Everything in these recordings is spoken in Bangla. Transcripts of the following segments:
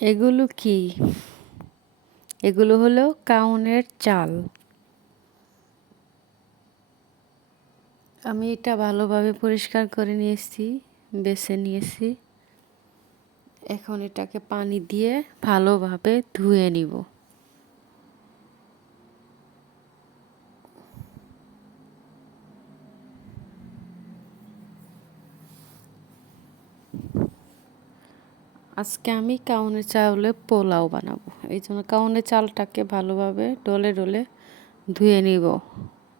এগুলো কি? এগুলো হলো কাউনের চাল। আমি এটা ভালোভাবে পরিষ্কার করে নিয়েছি, বেছে নিয়েছি। এখন এটাকে পানি দিয়ে ভালোভাবে ধুয়ে নিব। আজকে আমি কাউনের চাউলে পোলাও বানাবো। এই জন্য কাউনের চালটাকে ভালোভাবে ডলে ডলে ধুয়ে নিব,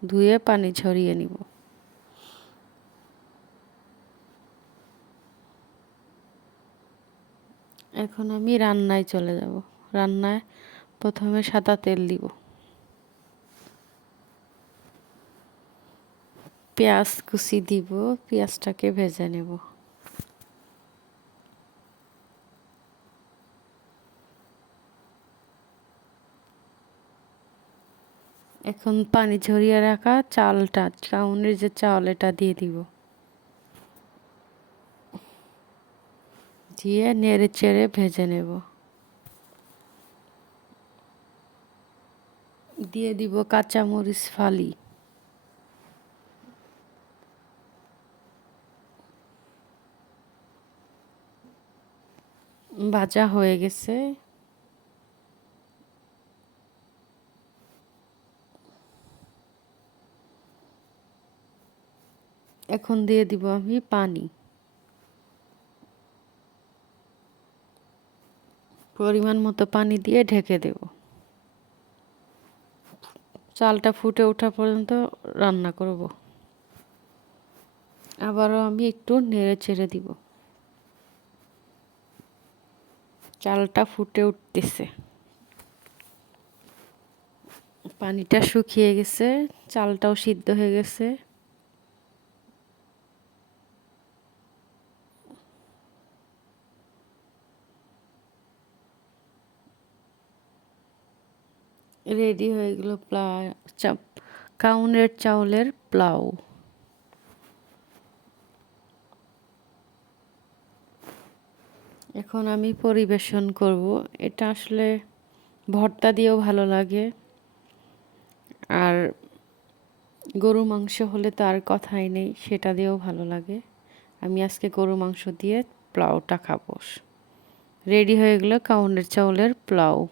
ধুয়ে পানি ঝরিয়ে নিব। এখন আমি রান্নায় চলে যাব। রান্নায় প্রথমে সাদা তেল দিব। পেঁয়াজ কুচি দিব, পেঁয়াজটাকে ভেজে নেব। এখন পানি ঝরিয়ে রাখা চালটা, চাউনের যে চাল, এটা দিয়ে দিব। দিয়ে নেড়ে চেড়ে ভেজে নেব। দিয়ে দিব কাঁচামরিচ ফালি। ভাজা হয়ে গেছে। এখন দিয়ে দিব আমি পানি। পরিমাণ মতো পানি দিয়ে ঢেকে দেব। চালটা ফুটে ওঠা পর্যন্ত রান্না করব। আবারও আমি একটু নেড়ে ছেড়ে দিব। চালটা ফুটে উঠতেছে। পানিটা শুকিয়ে গেছে, চালটাও সিদ্ধ হয়ে গেছে। রেডি হয়ে গেল চাপ কাউনের চাউলের প্লাউ। এখন আমি পরিবেশন করব। এটা আসলে ভর্তা দিয়েও ভালো লাগে। আর গরু মাংস হলে তার কথাই নেই, সেটা দিয়েও ভালো লাগে। আমি আজকে গরু মাংস দিয়ে প্লাউটা খাব। রেডি হয়ে গেল কাউনের চাউলের প্লাউ।